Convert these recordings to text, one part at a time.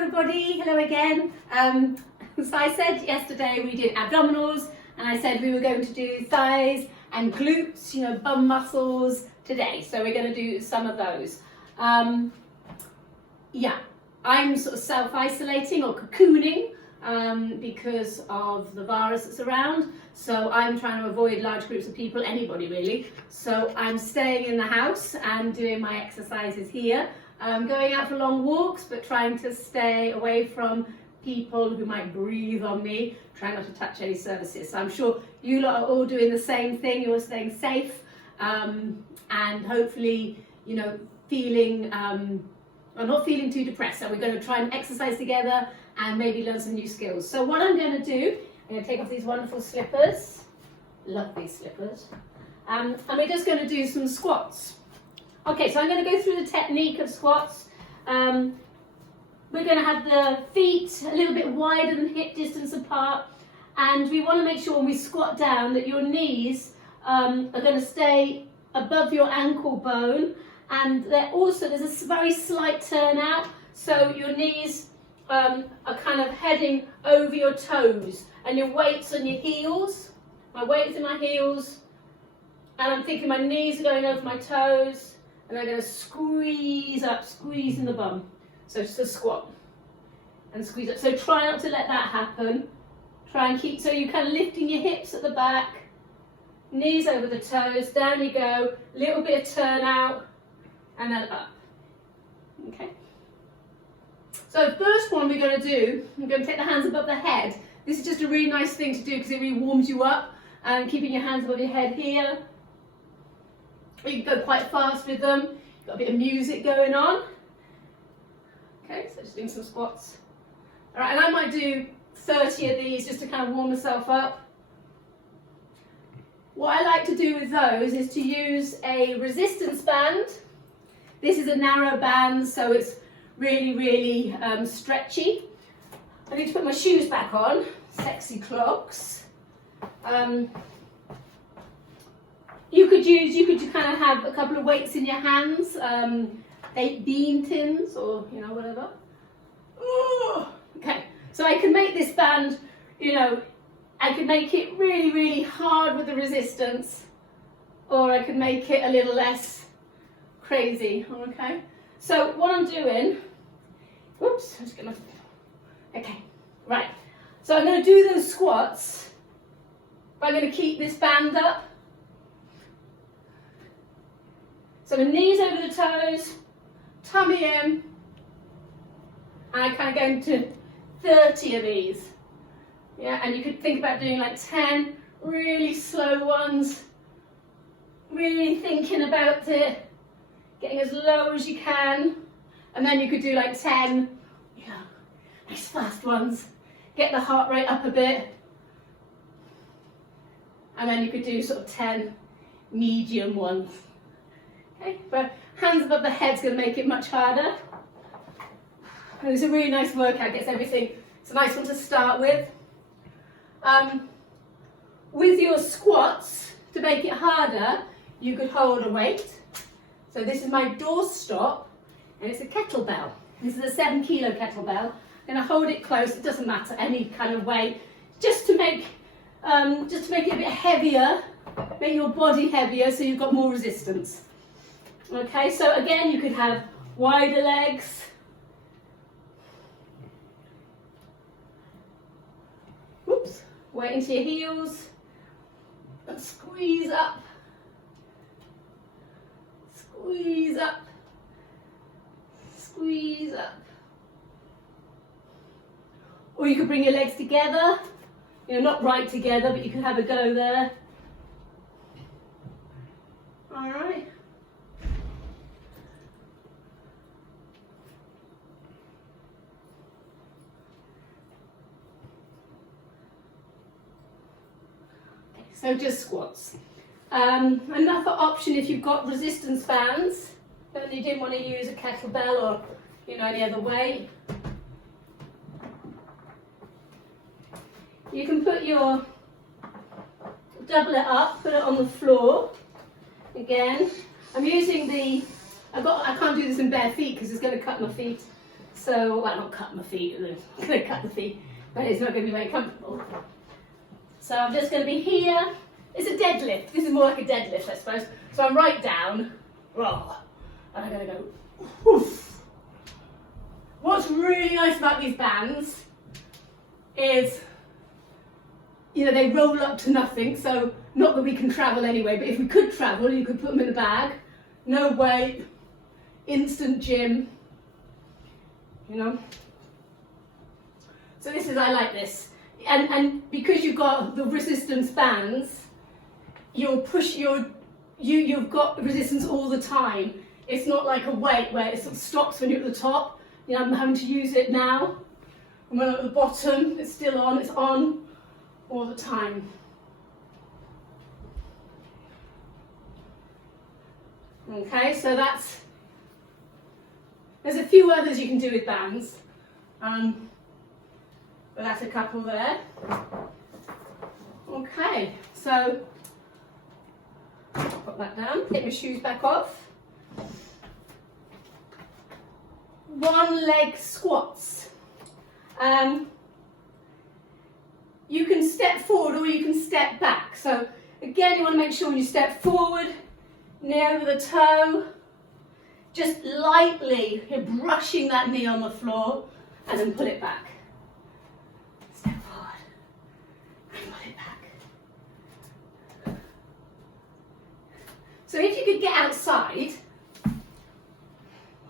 everybody, hello again. So I said yesterday we did abdominals and I said we were going to do thighs and glutes, you know, bum muscles today. So we're going to do some of those. Yeah, I'm sort of self-isolating or cocooning because of the virus that's around. So I'm trying to avoid large groups of people, anybody really. So I'm staying in the house and doing my exercises here. Going out for long walks, but trying to stay away from people who might breathe on me, trying not to touch any surfaces. So I'm sure you lot are all doing the same thing, you're staying safe, and hopefully, you know, feeling, or not feeling too depressed. So we're going to try and exercise together and maybe learn some new skills. So what I'm going to do, I'm going to take off these wonderful slippers, love these slippers, and we're just going to do some squats. Okay, so I'm going to go through the technique of squats. We're going to have the feet a little bit wider than hip distance apart, and we want to make sure when we squat down that your knees are going to stay above your ankle bone, and there's a very slight turn out, so your knees are kind of heading over your toes, and your weight's on your heels. My weight's in my heels, and I'm thinking my knees are going over my toes. And I'm going to squeeze up, squeeze in the bum. So just a squat and squeeze up. So try not to let that happen. Try and keep, so you're kind of lifting your hips at the back, knees over the toes, down you go, little bit of turn out, and then up. Okay. So the first one we're going to do, I'm going to take the hands above the head. This is just a really nice thing to do because it really warms you up. And keeping your hands above your head here. Or you can go quite fast with them. Got a bit of music going on. Okay, so just doing some squats. All right, and I might do 30 of these just to kind of warm myself up. What I like to do with those is to use a resistance band. This is a narrow band, so it's really, really stretchy. I need to put my shoes back on, sexy clogs. You could kind of have a couple of weights in your hands, 8 bean tins or, you know, whatever. Ooh. Okay, so I can make this band, you know, I can make it really, really hard with the resistance, or I can make it a little less crazy, okay? So what I'm doing, whoops, I'm just gonna, okay, right. So I'm gonna do those squats, but I'm gonna keep this band up. So my knees over the toes, tummy in, and I kind of go into 30 of these. Yeah, and you could think about doing like 10 really slow ones, really thinking about it, getting as low as you can, and then you could do like 10, you know, nice fast ones, get the heart rate up a bit, and then you could do sort of 10 medium ones. Okay, but hands above the head's going to make it much harder. And it's a really nice workout, gets everything. It's a nice one to start with. With your squats, to make it harder, you could hold a weight. So this is my doorstop, and it's a kettlebell. This is a 7 kilo kettlebell. I'm going to hold it close. It doesn't matter any kind of weight, just to make it a bit heavier, make your body heavier, so you've got more resistance. Okay, so again, you could have wider legs. Whoops, weight into your heels. And squeeze up. Squeeze up. Squeeze up. Or you could bring your legs together. You know, not right together, but you can have a go there. All right. So just squats. Another option if you've got resistance bands, and you didn't want to use a kettlebell or, you know, any other way, you can put your, double it up, put it on the floor. Again, I'm using the, I can't do this in bare feet because it's going to cut my feet. So, well, not cut my feet, I'm going to cut the feet, but it's not going to be very comfortable. So I'm just going to be here. It's a deadlift. This is more like a deadlift, I suppose. So I'm right down, and I'm going to go, woof. What's really nice about these bands is, you know, they roll up to nothing, so not that we can travel anyway, but if we could travel, you could put them in a bag, no weight, instant gym, you know. So this is, I like this. And because you've got the resistance bands, you've got resistance all the time. It's not like a weight where it sort of stops when you're at the top. You know, I'm having to use it now. And when I'm at the bottom, it's still on, it's on all the time. Okay, so there's a few others you can do with bands. But that's a couple there. Okay, so put that down, take your shoes back off. One leg squats. You can step forward or you can step back. So again, you want to make sure when you step forward, knee over the toe, just lightly, you're brushing that knee on the floor, and then pull it back. Step forward, and pull it back. So if you could get outside,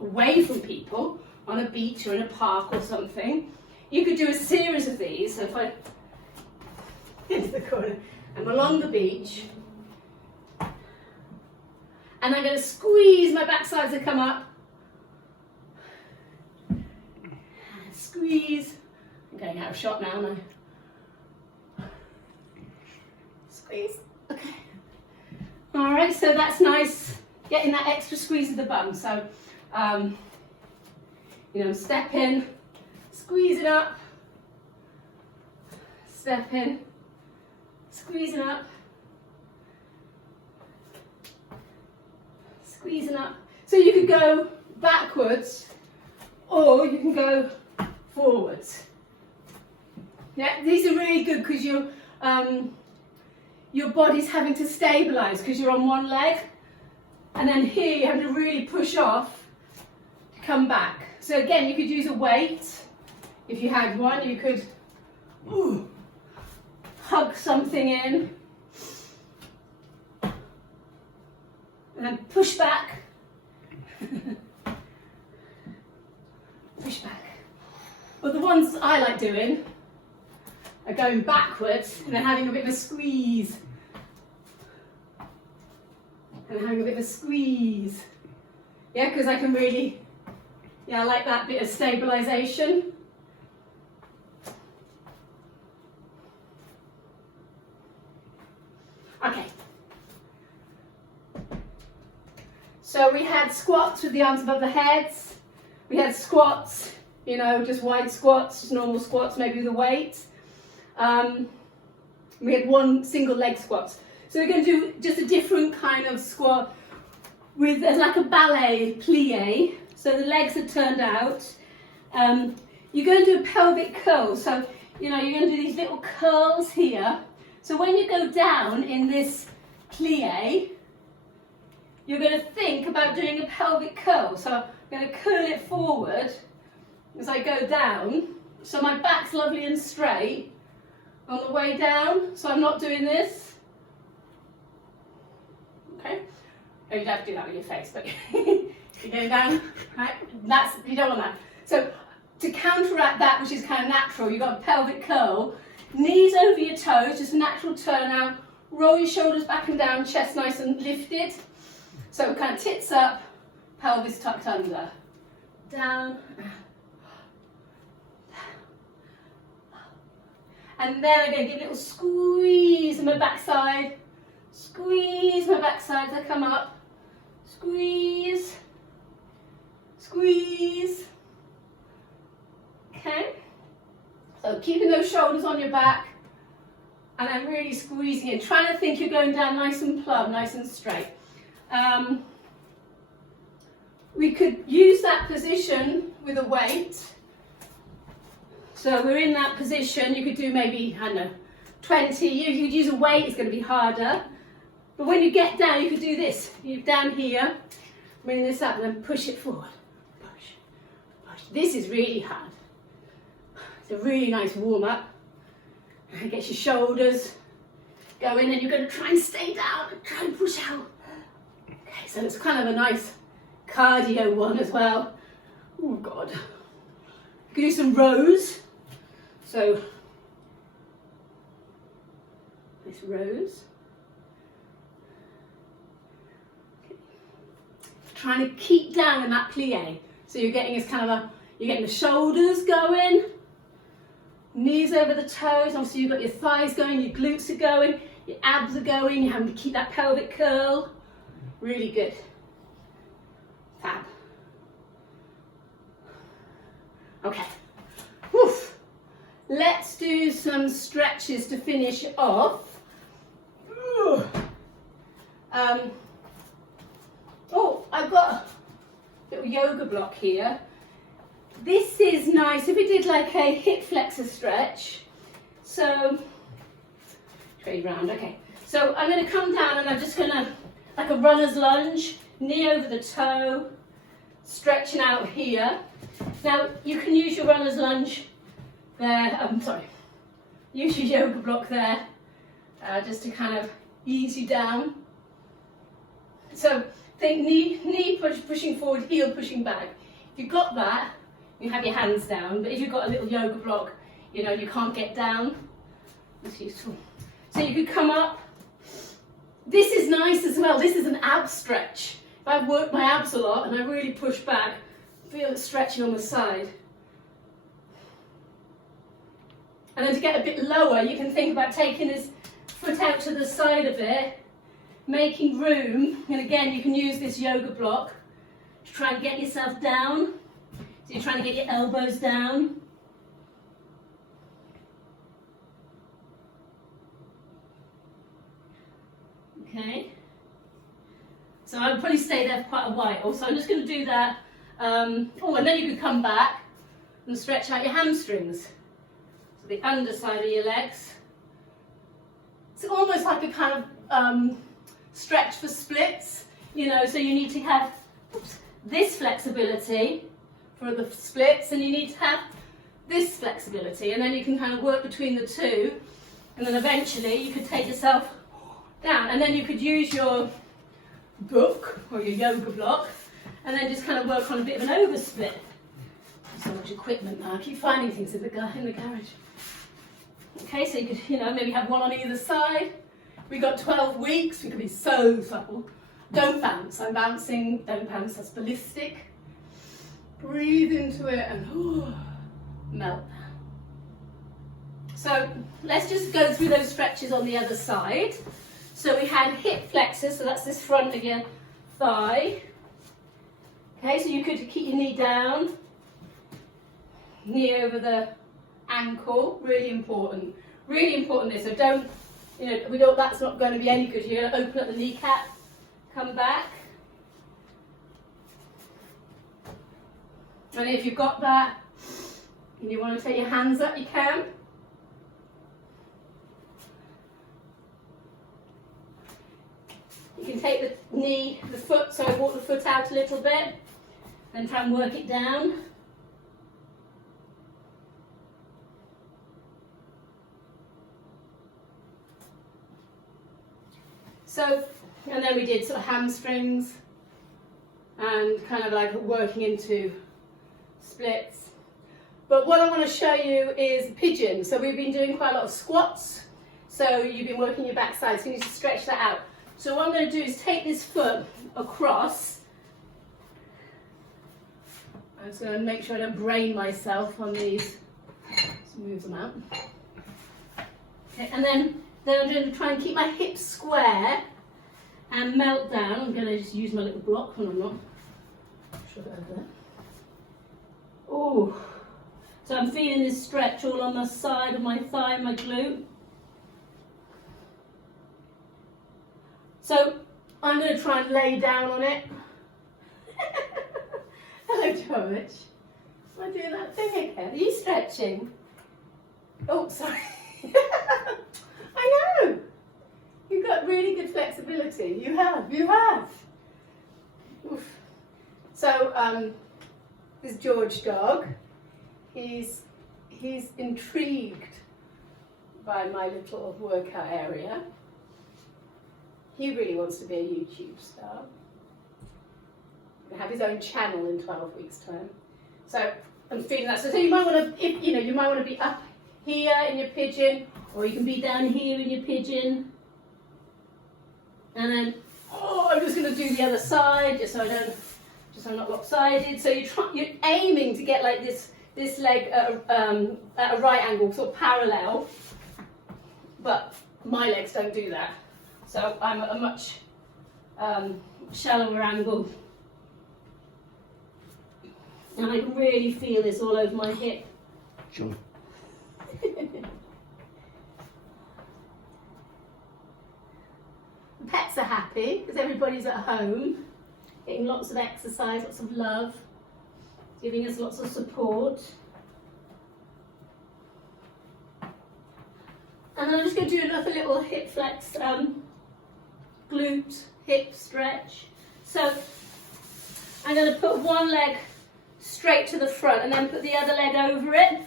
away from people, on a beach or in a park or something, you could do a series of these. So if I into the corner, I'm along the beach, and I'm going to squeeze my backsides to come up. And squeeze. I'm going out of shot now, aren't I? Squeeze. Okay. All right, so that's nice, getting that extra squeeze of the bum. So, you know, step in, squeeze it up, step in, squeeze it up, squeezing up. So you could go backwards or you can go forwards. Yeah, these are really good because your body's having to stabilise because you're on one leg, and then here you have to really push off to come back. So again, you could use a weight if you had one. You could hug something in. And then push back. Push back. But the ones I like doing are going backwards and then having a bit of a squeeze. And having a bit of a squeeze. Yeah, because I can really, I like that bit of stabilisation. Okay. So we had squats with the arms above the heads. We had squats, you know, just wide squats, just normal squats, maybe with a weight. We had one single leg squats. So we're going to do just a different kind of squat with like a ballet plie. So the legs are turned out. You're going to do a pelvic curl. So, you know, you're going to do these little curls here. So when you go down in this plie, you're going to think about doing a pelvic curl. So I'm going to curl it forward as I go down. So my back's lovely and straight on the way down. So I'm not doing this. Okay? Oh, you'd have to do that with your face, but you're going down. Right? You don't want that. So to counteract that, which is kind of natural, you've got a pelvic curl. Knees over your toes, just a natural turn out. Roll your shoulders back and down, chest nice and lifted. So kind of tits up, pelvis tucked under. Down. And then I'm going to give a little squeeze in my backside. Squeeze my backside as I come up. Squeeze. Squeeze. Okay. So keeping those shoulders on your back. And then really squeezing in. Trying to think you're going down nice and plumb, nice and straight. We could use that position with a weight. So we're in that position. You could do maybe, I don't know, 20. You could use a weight, it's going to be harder. But when you get down, you could do this. You're down here, bring this up and then push it forward. Push, push. This is really hard. It's a really nice warm up. It gets your shoulders going and you're going to try and stay down and try and push out. Okay, so it's kind of a nice cardio one as well. Oh God. You can do some rows. So, this rows. Okay. Trying to keep down in that plie. So you're getting this kind of you're getting the shoulders going, knees over the toes. Obviously you've got your thighs going, your glutes are going, your abs are going. You're having to keep that pelvic curl. Really good. Fab. Okay. Woof. Let's do some stretches to finish off. Oh, I've got a little yoga block here. This is nice if we did like a hip flexor stretch. So, trade round, okay. So I'm going to come down and I'm just going to, like a runner's lunge, knee over the toe, stretching out here. Now you can use your runner's lunge there, use your yoga block there, just to kind of ease you down. So think knee pushing forward, heel pushing back. If you've got that, you have your hands down, but if you've got a little yoga block, you know, you can't get down, that's useful. So you could come up. This is nice as well, this is an ab stretch. If I've worked my abs a lot and I really push back, feel it stretching on the side. And then to get a bit lower, you can think about taking this foot out to the side of it, making room, and again you can use this yoga block to try and get yourself down. So you're trying to get your elbows down. Okay. So I would probably stay there for quite a while. So I'm just going to do that. And then you can come back and stretch out your hamstrings. So the underside of your legs. It's almost like a kind of stretch for splits, you know, so you need to have this flexibility for the splits and you need to have this flexibility, and then you can kind of work between the two, and then eventually you could take yourself down, and then you could use your book or your yoga block and then just kind of work on a bit of an oversplit. So much equipment now, I keep finding things in the garage. Okay, so you could, you know, maybe have one on either side. We got 12 weeks, we could be so supple. Don't bounce, I'm bouncing, don't bounce, that's ballistic. Breathe into it and melt. So let's just go through those stretches on the other side. So we had hip flexors, so that's this front of your thigh. Okay, so you could keep your knee down, knee over the ankle, really important this. So don't, you know, that's not going to be any good. You're going to open up the kneecap, come back. And if you've got that, and you want to take your hands up, you can. You can take the foot, so walk the foot out a little bit, then try and work it down. So, and then we did sort of hamstrings and kind of like working into splits. But what I want to show you is pigeon. So we've been doing quite a lot of squats. So you've been working your backside, so you need to stretch that out. So what I'm going to do is take this foot across. I'm just going to make sure I don't brain myself on these. Just move them out. Okay, and then I'm going to try and keep my hips square and melt down. I'm going to just use my little block when I'm not. Shove it over there. Oh, so I'm feeling this stretch all on the side of my thigh and my glute. So I'm going to try and lay down on it. Hello, George. I'm doing that thing again. Are you stretching? Oh, sorry. I know. You've got really good flexibility. You have. Oof. So, this George dog, he's intrigued by my little workout area. He really wants to be a YouTube star. He'll have his own channel in 12 weeks' time. So I'm feeding that. So you might want to, you might want to be up here in your pigeon, or you can be down here in your pigeon. And then, I'm just going to do the other side, just so I'm not lopsided. So you're aiming to get like this leg at a right angle, sort of parallel. But my legs don't do that. So I'm at a much shallower angle. And I can really feel this all over my hip. Sure. The pets are happy because everybody's at home, getting lots of exercise, lots of love, giving us lots of support. And I'm just going to do like a little hip flex, glute, hip stretch. So I'm going to put one leg straight to the front and then put the other leg over it.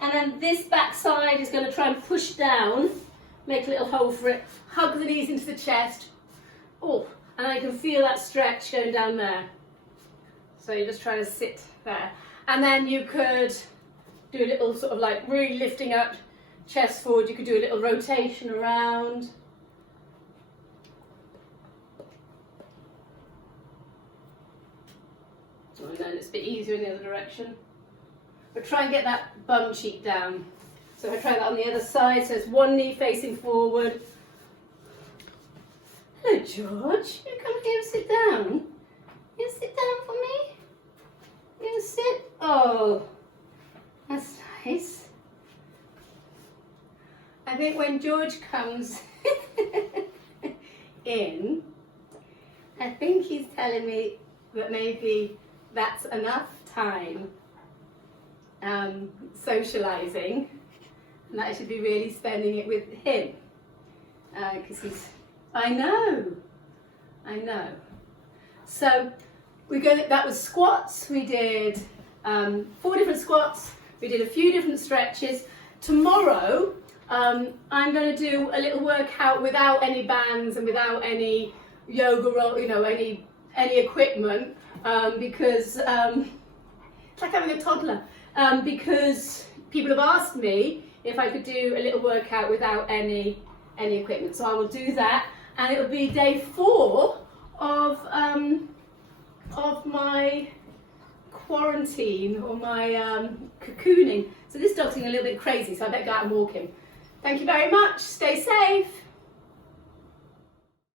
And then this back side is going to try and push down, make a little hole for it, hug the knees into the chest. Oh, and I can feel that stretch going down there. So you're just trying to sit there. And then you could do a little sort of like really lifting up, chest forward. You could do a little rotation around. And then it's a bit easier in the other direction. But try and get that bum cheek down. So if I try that on the other side, so it's one knee facing forward. Hello, George. You come here and sit down. You sit down for me? You sit? Oh, that's nice. I think when George comes in, I think he's telling me that maybe that's enough time socialising, and that I should be really spending it with him, because I know. So that was squats. We did 4 different squats. We did a few different stretches. Tomorrow I'm going to do a little workout without any bands and without any yoga roll, any equipment, because it's like having a toddler. Because people have asked me if I could do a little workout without any equipment, so I will do that, and it will be day 4 of my quarantine, or my cocooning. So this dog's getting a little bit crazy, so I better go out and walk him. Thank you very much. Stay safe.